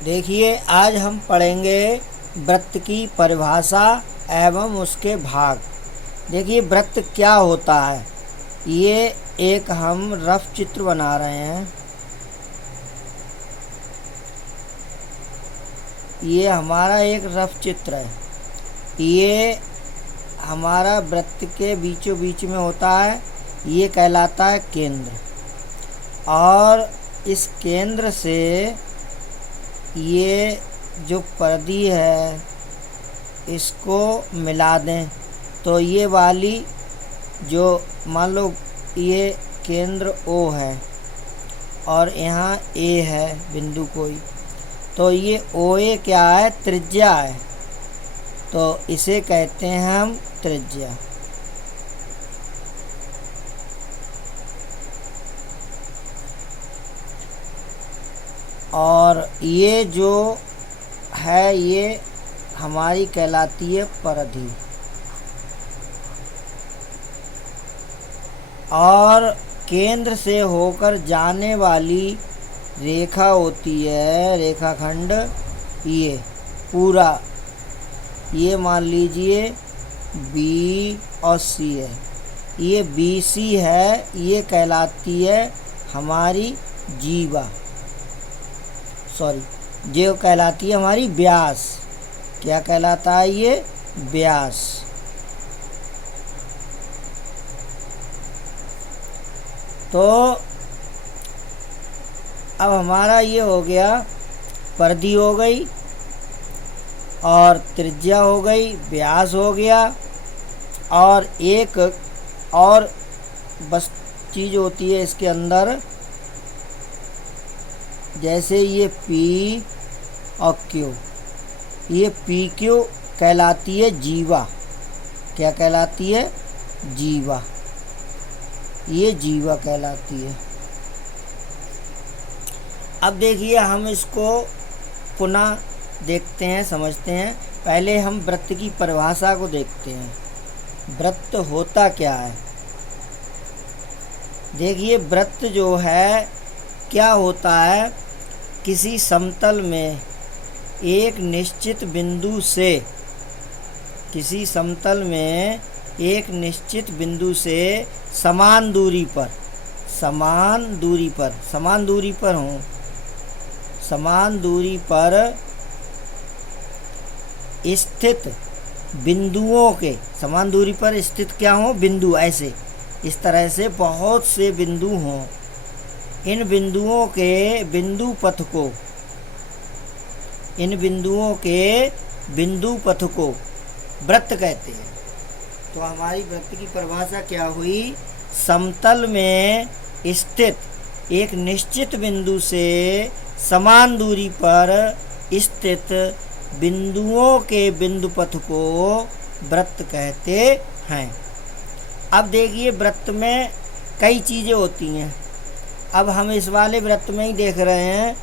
देखिए, आज हम पढ़ेंगे वृत्त की परिभाषा एवं उसके भाग। देखिए, वृत्त क्या होता है। ये एक हम रफ चित्र बना रहे हैं। ये हमारा एक रफ चित्र है। ये हमारा वृत्त के बीचों बीच में होता है। ये कहलाता है केंद्र। और इस केंद्र से ये जो परिधि है इसको मिला दें तो ये वाली जो मान लो ये केंद्र O है और यहाँ A है बिंदु कोई, तो ये OA क्या है, त्रिज्या है। तो इसे कहते हैं हम त्रिज्या। और ये जो है ये हमारी कहलाती है परिधि। और केंद्र से होकर जाने वाली रेखा होती है, रेखाखंड, ये पूरा, ये मान लीजिए B और C है। ये BC है, ये कहलाती है हमारी जीवा, जो कहलाती है हमारी व्यास। क्या कहलाता है ये, व्यास। तो अब हमारा ये हो गया, परिधि हो गई और त्रिज्या हो गई, व्यास हो गया। और एक और बस चीज़ होती है इसके अंदर, जैसे ये P और Q, ये PQ कहलाती है जीवा। क्या कहलाती है, जीवा। ये जीवा कहलाती है। अब देखिए, हम इसको पुनः देखते हैं, समझते हैं। पहले हम वृत्त की परिभाषा को देखते हैं। वृत्त होता क्या है। देखिए, वृत्त जो है क्या होता है, किसी समतल में एक निश्चित बिंदु से, किसी समतल में एक निश्चित बिंदु से समान दूरी पर स्थित बिंदुओं के, समान दूरी पर स्थित क्या हो, बिंदु, ऐसे इस तरह से बहुत से बिंदु हों। इन बिंदुओं के बिंदु पथ को वृत्त कहते हैं। तो हमारी वृत्त की परिभाषा क्या हुई, समतल में स्थित एक निश्चित बिंदु से समान दूरी पर स्थित बिंदुओं के बिंदु पथ को वृत्त कहते हैं। अब देखिए, वृत्त में कई चीज़ें होती हैं। अब हम इस वाले वृत्त में ही देख रहे हैं,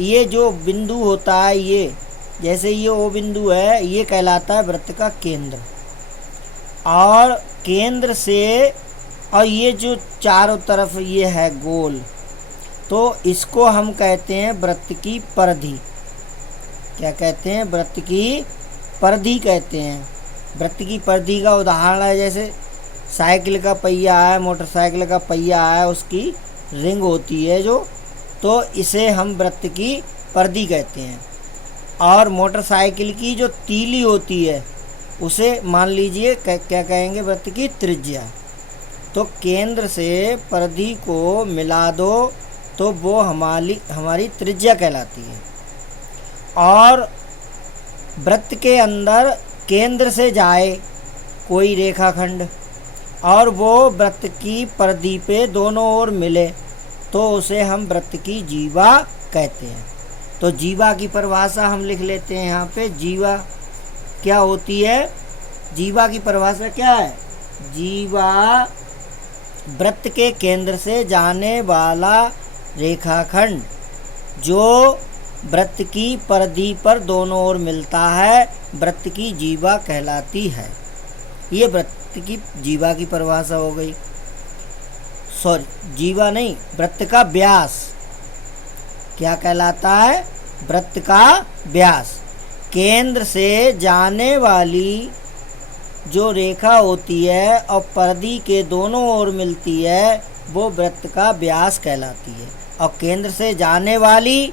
ये जो बिंदु होता है, ये जैसे ये O बिंदु है, ये कहलाता है वृत्त का केंद्र। और केंद्र से, और ये जो चारों तरफ ये है गोल, तो इसको हम कहते हैं वृत्त की परिधि। क्या कहते हैं, वृत्त की परिधि कहते हैं। वृत्त की परिधि का उदाहरण है, जैसे साइकिल का पहिया है, मोटरसाइकिल का पहिया है, उसकी रिंग होती है जो, तो इसे हम वृत्त की परिधि कहते हैं। और मोटरसाइकिल की जो तीली होती है उसे मान लीजिए क्या कहेंगे, वृत्त की त्रिज्या। तो केंद्र से परिधि को मिला दो तो वो हमारी त्रिज्या कहलाती है। और वृत्त के अंदर केंद्र से जाए कोई रेखाखंड और वो वृत्त की परिधि पे दोनों ओर मिले तो उसे हम वृत्त की जीवा कहते हैं। तो जीवा की परिभाषा हम लिख लेते हैं यहाँ पे। जीवा क्या होती है, जीवा की परिभाषा क्या है, जीवा वृत्त के केंद्र से जाने वाला रेखाखंड जो वृत्त की परिधि पर दोनों ओर मिलता है, वृत्त की जीवा कहलाती है। ये वृत्त की जीवा की परिभाषा हो गई। जीवा नहीं, वृत्त का व्यास। क्या कहलाता है? वृत्त का व्यास। केंद्र से जाने वाली जो रेखा होती है और परिधि के दोनों ओर मिलती है वो वृत्त का व्यास कहलाती है। और केंद्र से जाने वाली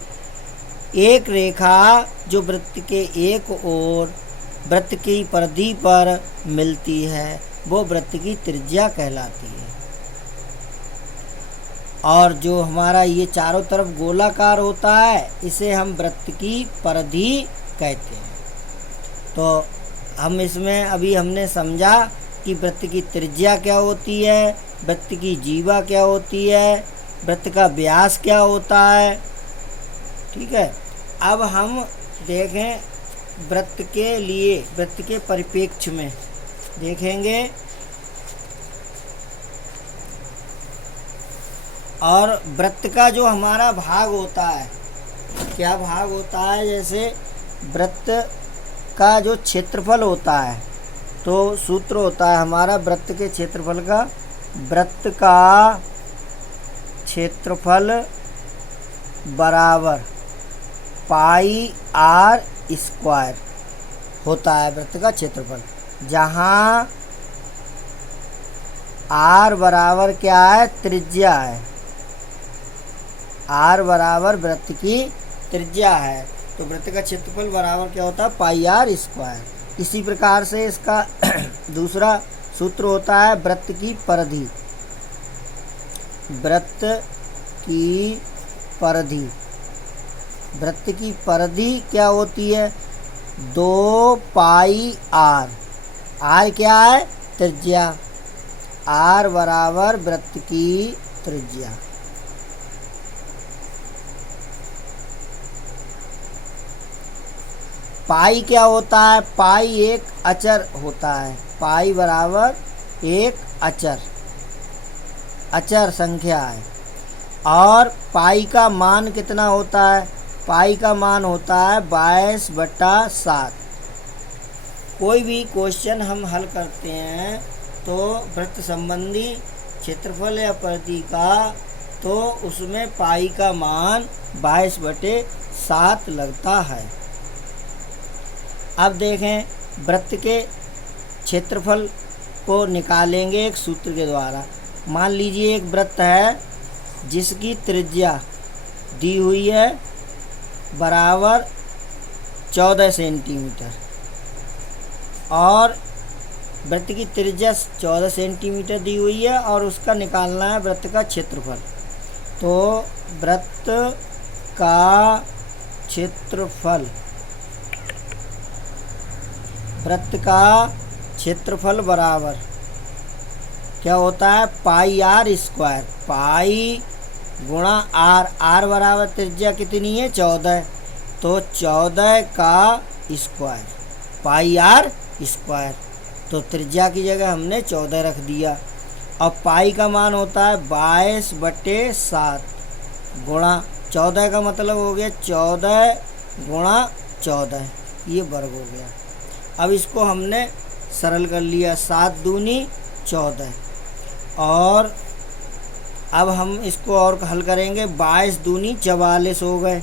एक रेखा जो वृत्त के एक ओर वृत्त की परिधि पर मिलती है वो वृत्त की त्रिज्या कहलाती है। और जो हमारा ये चारों तरफ गोलाकार होता है इसे हम वृत्त की परिधि कहते हैं। तो हम इसमें अभी हमने समझा कि वृत्त की त्रिज्या क्या होती है, वृत्त की जीवा क्या होती है, वृत्त का व्यास क्या होता है। ठीक है, अब हम देखें वृत्त के लिए, वृत्त के परिप्रेक्ष्य में देखेंगे। और वृत्त का जो हमारा भाग होता है, क्या भाग होता है? जैसे वृत्त का जो क्षेत्रफल होता है, तो सूत्र होता है हमारा वृत्त के क्षेत्रफल का, वृत्त का क्षेत्रफल बराबर पाई आर स्क्वायर होता है वृत्त का क्षेत्रफल, जहाँ आर बराबर क्या है? त्रिज्या है। आर बराबर वृत्त की त्रिज्या है, तो वृत्त का क्षेत्रफल बराबर क्या होता है? पाई आर स्क्वायर। इसी प्रकार से इसका दूसरा सूत्र होता है वृत्त की परिधि। वृत्त की परिधि, वृत्त की परिधि क्या होती है? 2 पाई आर। आर क्या है? त्रिज्या। आर बराबर वृत्त की त्रिज्या। पाई क्या होता है? पाई एक अचर होता है। पाई बराबर एक अचर संख्या है। और पाई का मान कितना होता है? पाई का मान होता है 22/7। कोई भी क्वेश्चन हम हल करते हैं तो वृत्त संबंधी क्षेत्रफल या परिधि का, तो उसमें पाई का मान 22/7 लगता है। अब देखें वृत्त के क्षेत्रफल को निकालेंगे एक सूत्र के द्वारा। मान लीजिए एक वृत्त है जिसकी त्रिज्या दी हुई है बराबर 14 सेंटीमीटर, और वृत्त की त्रिज्या 14 सेंटीमीटर दी हुई है और उसका निकालना है वृत्त का क्षेत्रफल। तो वृत्त का क्षेत्रफल, वृत्त का क्षेत्रफल बराबर क्या होता है? पाई आर स्क्वायर। पाई गुणा आर। आर बराबर त्रिज्या कितनी है? 14। तो 14 का स्क्वायर, पाई आर स्क्वायर। तो त्रिज्या की जगह हमने 14 रख दिया। अब पाई का मान होता है 22/7 गुणा 14 का मतलब हो गया 14 गुणा 14, ये वर्ग हो गया। अब इसको हमने सरल कर लिया, 7 दूनी 14। और अब हम इसको और हल करेंगे, 22 दूनी 44 हो गए।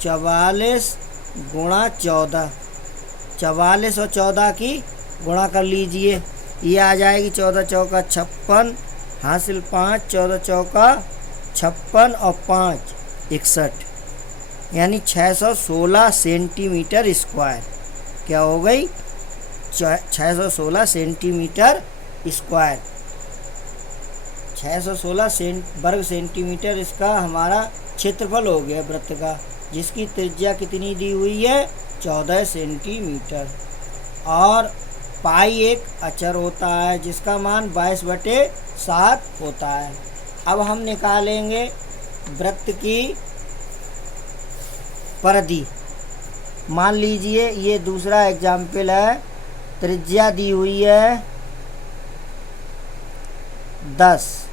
44 गुणा 14, 44 और 14 की गुणा कर लीजिए, ये आ जाएगी 14 चौका 56, हासिल 5, 14 चौका 56 और 5 61, यानी 616 सेंटीमीटर स्क्वायर। क्या हो गई? 616 सेंटीमीटर स्क्वायर। 616 वर्ग सेंटीमीटर इसका हमारा क्षेत्रफल हो गया वृत्त का, जिसकी त्रिज्या कितनी दी हुई है? 14 सेंटीमीटर। और पाई एक अचर होता है जिसका मान 22/7 होता है। अब हम निकालेंगे वृत्त की परिधि। मान लीजिए ये दूसरा एग्जाम्पल है, त्रिज्या दी हुई है 10,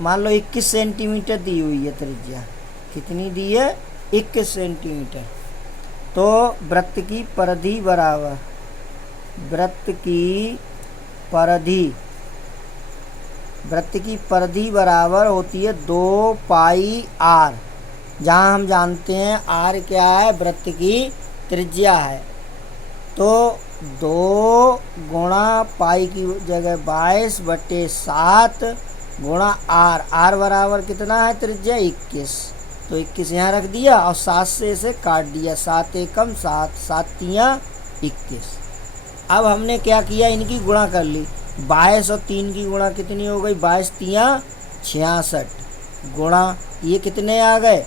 मान लो 21 सेंटीमीटर दी हुई है त्रिज्या। कितनी दी है? 21 सेंटीमीटर। तो वृत्त की परिधि बराबर, वृत्त की परिधि बराबर होती है 2 पाई आर। जहाँ हम जानते हैं आर क्या है, वृत्त की त्रिज्या है। तो 2 गुणा पाई की जगह 22/7 गुणा आर बराबर कितना है त्रिज्या 21। तो 21 यहाँ रख दिया और 7 से इसे काट दिया, 7 एकम 7, 7 तियाँ 21। अब हमने क्या किया, इनकी गुणा कर ली। 22 और 3 की गुणा कितनी हो गई, 22 तियाँ 66 गुणा ये कितने आ गए,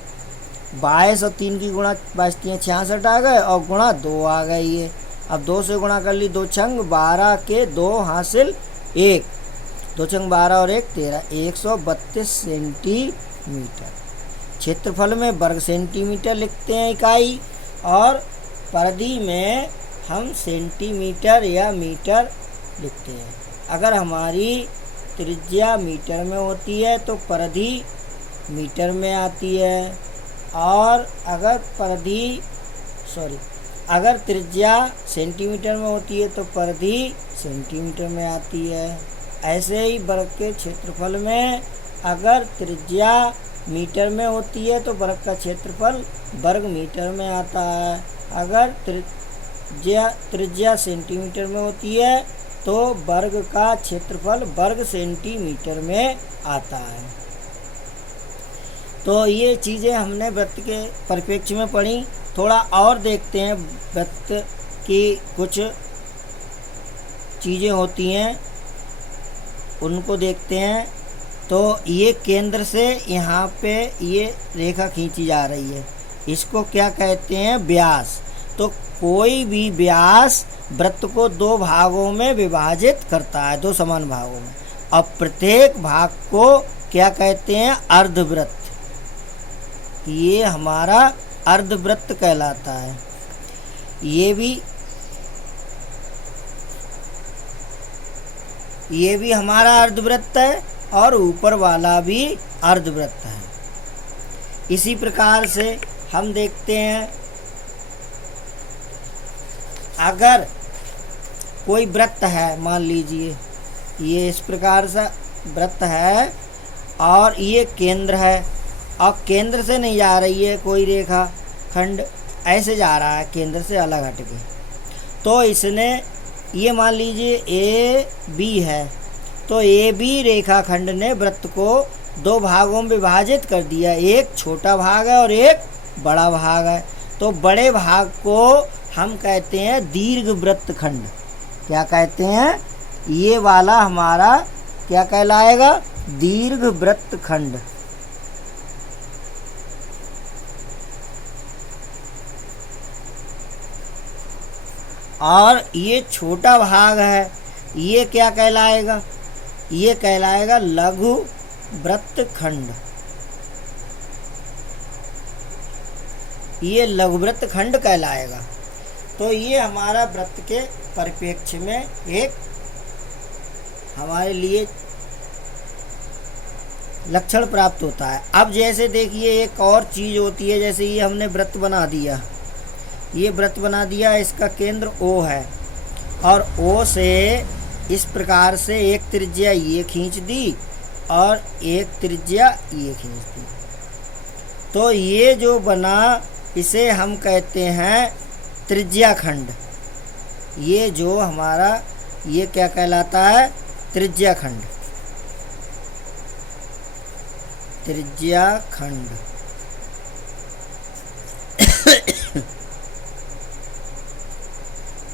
22 और 3 की गुणा 22 तियाँ 66 आ गए और गुणा 2 आ गई ये। अब 2 से गुणा कर ली, 2 छंग 12 के 2 हासिल 1, 2 छंग 12 और 1 13, 132 सेंटीमीटर। क्षेत्रफल में वर्ग सेंटीमीटर लिखते हैं इकाई, और परिधि में हम सेंटीमीटर या मीटर लिखते हैं। अगर हमारी त्रिज्या मीटर में होती है तो परिधि मीटर में आती है, और अगर त्रिज्या सेंटीमीटर में होती है तो परिधि सेंटीमीटर में आती है। ऐसे ही वर्ग के क्षेत्रफल में अगर त्रिज्या मीटर में होती है तो वर्ग का क्षेत्रफल वर्ग मीटर में आता है। अगर त्रिज्या सेंटीमीटर में होती है तो वर्ग का क्षेत्रफल वर्ग सेंटीमीटर में आता है। तो ये चीज़ें हमने वृत्त के परिप्रेक्ष्य में पढ़ी। थोड़ा और देखते हैं, वृत्त की कुछ चीज़ें होती हैं उनको देखते हैं। तो ये केंद्र से यहाँ पे ये रेखा खींची जा रही है, इसको क्या कहते हैं, व्यास। तो कोई भी व्यास वृत्त को 2 भागों में विभाजित करता है, 2 समान भागों में, और प्रत्येक भाग को क्या कहते हैं, अर्धवृत्त। ये हमारा अर्धवृत्त कहलाता है। ये भी हमारा अर्धवृत्त है और ऊपर वाला भी अर्धवृत्त है। इसी प्रकार से हम देखते हैं, अगर कोई वृत्त है, मान लीजिए ये इस प्रकार से वृत्त है और ये केंद्र है, और केंद्र से नहीं जा रही है कोई रेखा खंड, ऐसे जा रहा है केंद्र से अलग हट के। तो इसने ये मान लीजिए ए बी है, तो ए बी रेखा खंड ने वृत्त को 2 भागों में विभाजित कर दिया, एक छोटा भाग है और एक बड़ा भाग है। तो बड़े भाग को हम कहते हैं दीर्घ वृत्त खंड। क्या कहते हैं, ये वाला हमारा क्या कहलाएगा, दीर्घ वृत्त खंड। और ये छोटा भाग है, ये क्या कहलाएगा, ये कहलाएगा लघु वृत्त खंड। ये लघु वृत्त खंड कहलाएगा। तो ये हमारा वृत्त के परिप्रेक्ष्य में एक हमारे लिए लक्षण प्राप्त होता है। अब जैसे देखिए एक और चीज़ होती है, जैसे ये हमने वृत्त बना दिया, ये वृत्त बना दिया, इसका केंद्र O है, और O से इस प्रकार से एक त्रिज्या ये खींच दी और एक त्रिज्या ये खींच दी। तो ये जो बना इसे हम कहते हैं त्रिज्या खंड। ये जो हमारा ये क्या कहलाता है, त्रिज्या खंड। त्रिज्या खंड।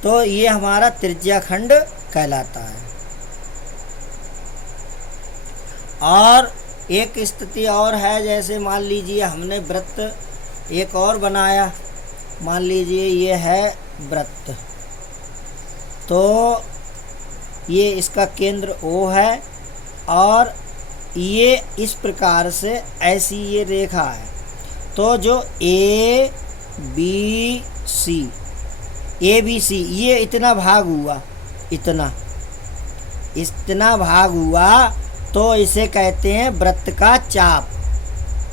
तो ये हमारा त्रिज्या खंड कहलाता है। और एक स्थिति और है, जैसे मान लीजिए हमने वृत्त एक और बनाया, मान लीजिए ये है वृत्त, तो ये इसका केंद्र O है और ये इस प्रकार से ऐसी ये रेखा है। तो जो ए बी सी ये इतना भाग हुआ, इतना भाग हुआ, तो इसे कहते हैं वृत्त का चाप।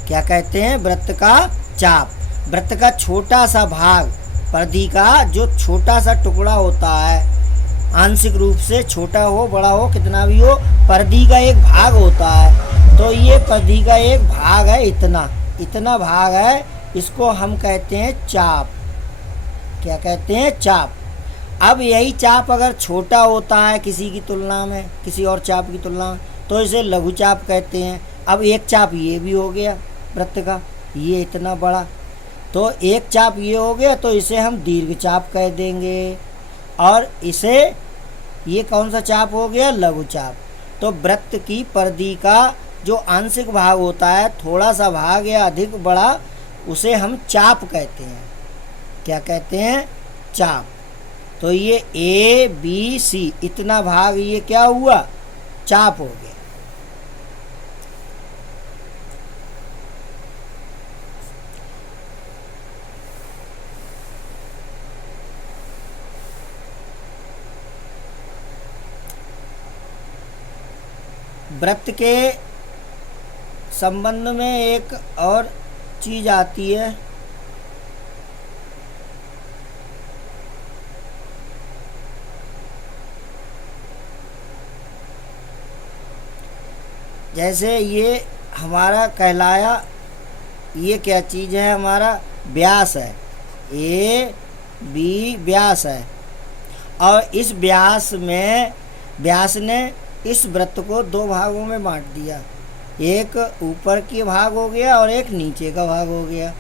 क्या कहते हैं, वृत्त का चाप। वृत्त का छोटा सा भाग, परिधि का जो छोटा सा टुकड़ा होता है, आंशिक रूप से छोटा हो बड़ा हो कितना भी हो, परिधि का एक भाग होता है। तो ये परिधि का एक भाग है, इतना भाग है, इसको हम कहते हैं चाप। क्या कहते हैं? चाप। अब यही चाप अगर छोटा होता है किसी की तुलना में, किसी और चाप की तुलना में, तो इसे लघु चाप कहते हैं। अब एक चाप ये भी हो गया वृत्त का, ये इतना बड़ा, तो एक चाप ये हो गया, तो इसे हम दीर्घ चाप कह देंगे। और इसे, ये कौन सा चाप हो गया? लघु चाप। तो वृत्त की परिधि का जो आंशिक भाग होता है, थोड़ा सा भाग या अधिक बड़ा, उसे हम चाप कहते हैं। क्या कहते हैं? चाप। तो ये ए बी सी इतना भाग ये क्या हुआ? चाप हो गया। वृत्त के संबंध में एक और चीज आती है, जैसे ये हमारा कहलाया, ये क्या चीज़ है? हमारा व्यास है, ए बी व्यास है। और इस व्यास में, व्यास ने इस वृत्त को दो भागों में बांट दिया, एक ऊपर के भाग हो गया और एक नीचे का भाग हो गया।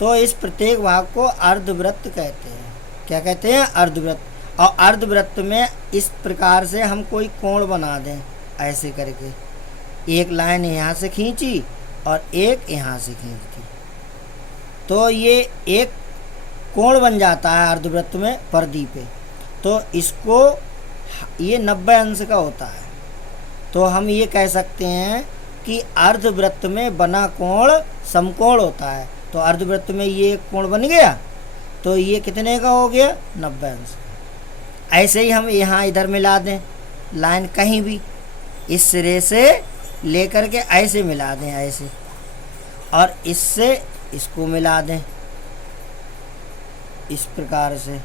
तो इस प्रत्येक भाग को अर्धवृत्त कहते हैं। क्या कहते हैं? अर्धवृत्त। और अर्धवृत्त में इस प्रकार से हम कोई कोण बना दें, ऐसे करके एक लाइन यहाँ से खींची और एक यहाँ से खींच दी, तो ये एक कोण बन जाता है अर्धवृत्त में परिधि पे। तो इसको, ये 90 अंश का होता है। तो हम ये कह सकते हैं कि अर्धवृत्त में बना कोण समकोण होता है। तो अर्धवृत्त में ये एक कोण बन गया, तो ये कितने का हो गया? 90 अंश। ऐसे ही हम यहाँ इधर मिला दें लाइन, कहीं भी इस सिरे से लेकर के ऐसे मिला दें, ऐसे, और इससे इसको मिला दें इस प्रकार से,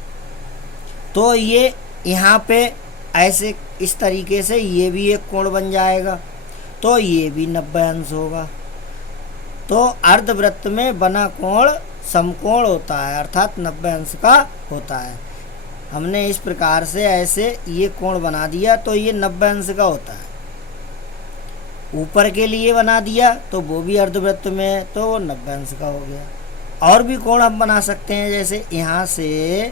तो ये यहाँ पे ऐसे इस तरीके से ये भी एक कोण बन जाएगा, तो ये भी 90 अंश होगा। तो अर्धवृत्त में बना कोण समकोण होता है, अर्थात 90 अंश का होता है। हमने इस प्रकार से ऐसे ये कोण बना दिया, तो ये 90 अंश का होता है। ऊपर के लिए बना दिया तो वो भी अर्धवृत्त में, तो वो 90 अंश का हो गया। और भी कोण हम बना सकते हैं, जैसे यहाँ से